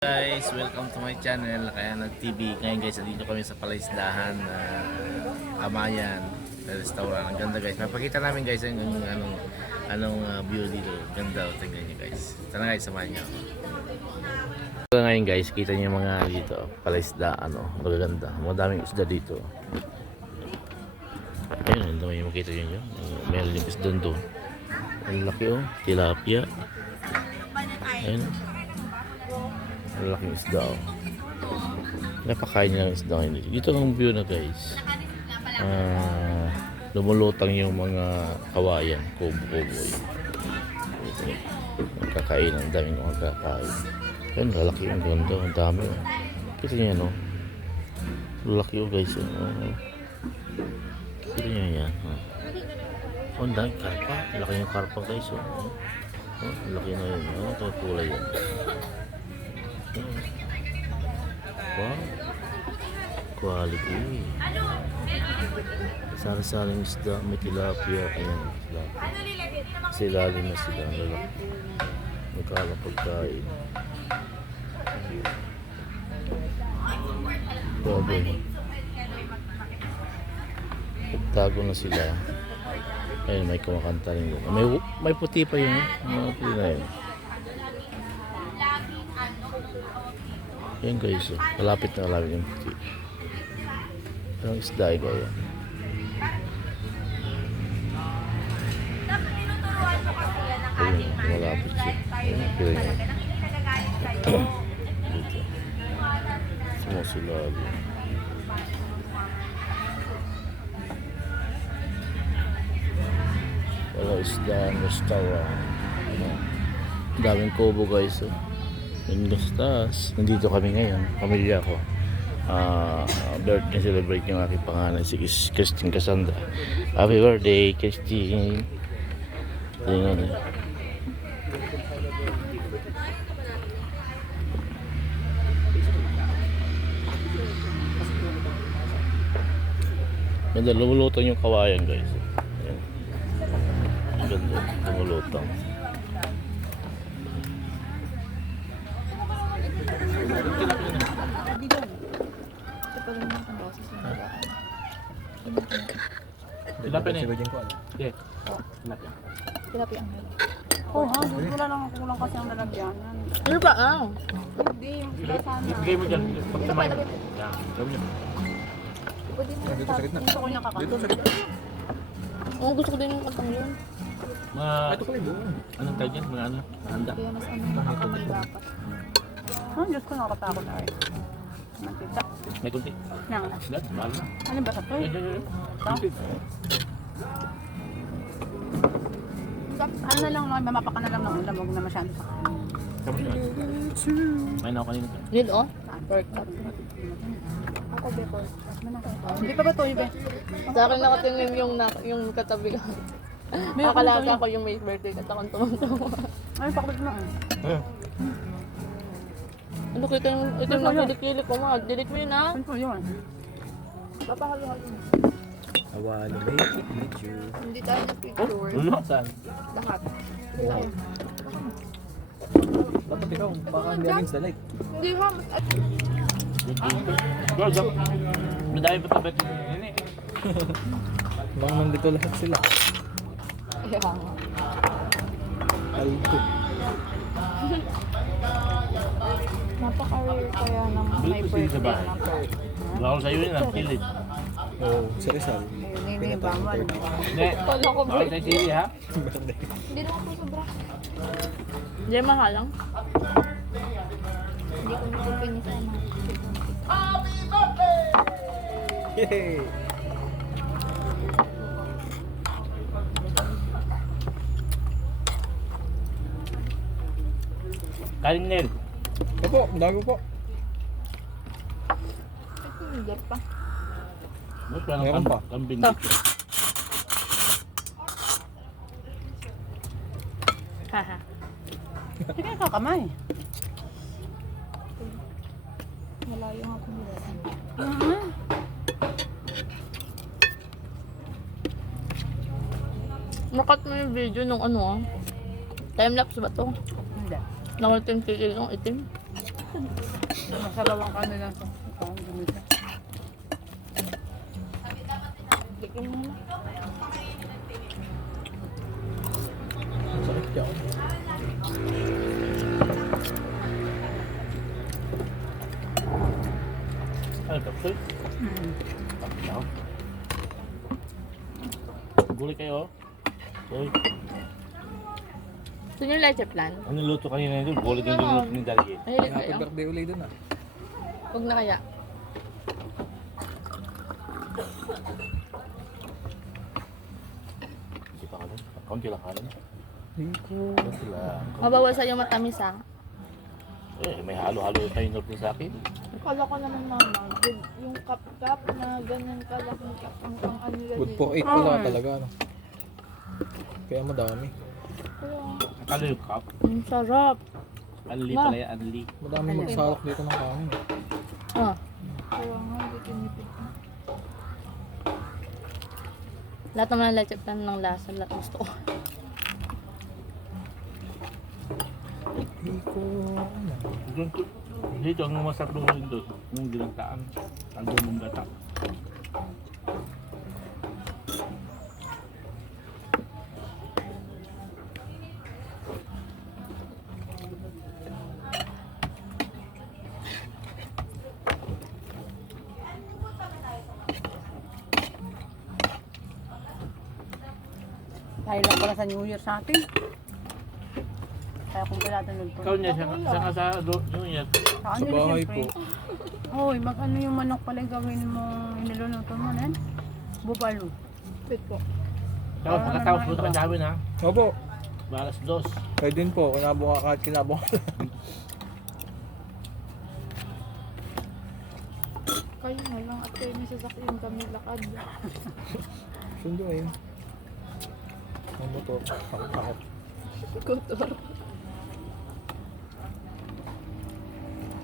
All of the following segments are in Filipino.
Guys, welcome to my channel, Kayanag TV. Ngayon guys, dito kami sa Palaisdahan Kamayan restaurant. Ang ganda guys. Mapakita namin guys yung anong view dito. Ganda, tingnan nyo guys. Tara guys, samahan nyo. Ngayon guys, kita nyo yung mga dito Palaisdaan, magaganda. Madaming isda dito. Ayun, yung makita nyo yun. Meron yung isda doon. Ang laki tilapia. Ayun. Malaking isda napakain nilang isda ngayon dito ang view na guys. Lumulutang yung mga kawayan, kubo-kubo yun. Magkakain, ang daming magkakain. Yun, lalaki yung ganda, ang dami kita niya lalaki yung guys kita niya yan ang daming karpa, laki yung karpa guys laki na yun, ito kulay yan. Wow, quality. Sari-saring isda, may tilapia. Ayan, silalim na sila. Magkala pagkain. Grabe. Tago na sila. Ayun, may kumakanta rin yun. May puti pa yun. May puti na yun. Yan guys, malapit na yung puti. Ang isda ay gaya. Ayun, malapit siya. Ayun, kaya niya. Dito. Sumusulali. Wala isda, restaurant. Daming kubo guys. Ingustas. Nandito kami ngayon, pamilya ko. Birthday celebrate yung aking pangalan, si Christine Cassandra. Happy birthday, Christine. Tingnan eh. Ganda, lumulutang yung kawayan guys. Ayan. Ganda, lumulutang. Tilapia na yun. Okay. Tilapia ang halo. Oo, wala lang ako lang kasi ang lalagyan. Ano ba Hindi, yung sila sana. Ibigay mo dyan. Pagsamay mo. Yan. Gawin nyo. Pwede mo dito sa gitna. Gusto ko niya kakanta. Dito sa gitna. Oo, gusto ko din yung kantang yun. Anong tayo dyan? Mga handa. Kaya mas nakakamandapat. Diyos ko, nakakatakot na rin. Mantika. May kunti. Nang. Dad, mahal na. Ano ba sa to? Yan. Ano na lang, mamapa ka na lang ng ulam. Huwag na masyado sa kanin. Tapos na. May na ako kanina. Yun pork chop. Ako, Beko. Hindi pa ba to, Ibe? Sa akin nakatingin yung katabi ko. Akala ko yung may birthday at akong tumatawa. Ay, pakbit mo. Ano ko ito yung nakilikili ko ma. Delete mo yun ha. Ano po yun? Papahalo-halo. I wanna make it with you. Hindi tayo na-picture. Saan? Lahat. Dapat ikaw, baka hindi against the light. Hindi ha. Girls, madami pa tabet. Yan eh. Baka nandito lahat sila. Kaya nga. Alto. Napaka-rare kaya ng may birthday ng bird. Wala ko sa'yo yun, ang kilid. Oo, si Rizal. Ayun, hindi, bawal. Hindi. Kala ko Bakit tayo sili ha? Hindi naman po sobra. Hindi mahalang. Hindi ko nagpipin sa mga. Yay! Kaling Nel. Opo, dago po. Hindi pa. Meron pa. Kambing. Haha. Sige, kakamay. Malayo nga po nila. Nakat mo yung video nung ano time lapse ba to? Hindi. Nakutin ng itim. Masarabang ka nila sa gumisa. Tikim mo na. Sakit siya. Ano, kapsul? Ano? Gulay kayo. Uy, Gusto niyo leche plan? ano luto kanina nito? Gulay din yung luto ni Daddy. Mahilig Happy kayo. birthday ulit dun ah. Huwag na kaya. Kasi pa kanin. Kaunti lang kanin. Hiko. Kaunti lang. Mabawasan yung matamis ha. May halo-halo tayo nilog sa akin. Kala ko naman mama, yung cup-cup na ganun kalaking cup ang ano nila Good dito. for 8 pala talaga ano. Kaya madami. Akala yung cup. Ang sarap. Anli Ma. pala yan, anli. Madami magsalak dito ng kanin. Ah. Kaya nga, hindi tinipid ko. Lahat naman ng leche plan ng lasa, lahat gusto ko. Hiko. Ano? Dito ang masarap doon doon. Yung ginagtaan. Ang doon mong gata. Tayo lang pala sa New Year sa atin. Kaya kung kailangan nagpunta. Ikaw niya, siya nga sa doon yan. Sa Sa bahay po. Hoy, mag-ano yung manok pala yung gawin mo, iniluluto mo na yan? Bubalo. Wait po. Tapos pagkatapos punta ka sa amin ha. Opo. Balas dos. Kayo din po. Kinabunga kahit kinabunga. Kayo na lang at kayo may sasakyan kami lakad. Sunduin. Ang motor. Sakit. Kutor.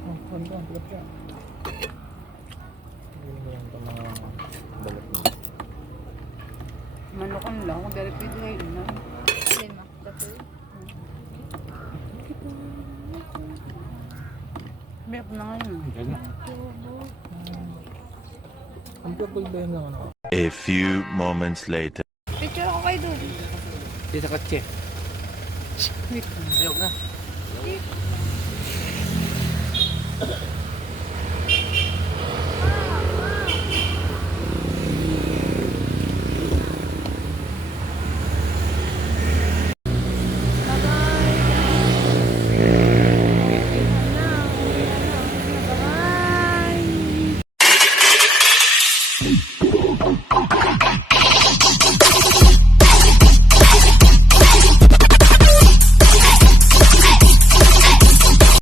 Oh, ano ba? Tulap siya. Hindi mo yung mga balat mo. Manukan lang, kung dari pwede kayo na. Alin ma? Dati. Meron na ngayon. Yan na. Ang purple ba yun ng ano? A few moments later. Picture ako kayo doon. Di sa katse. Ayok na.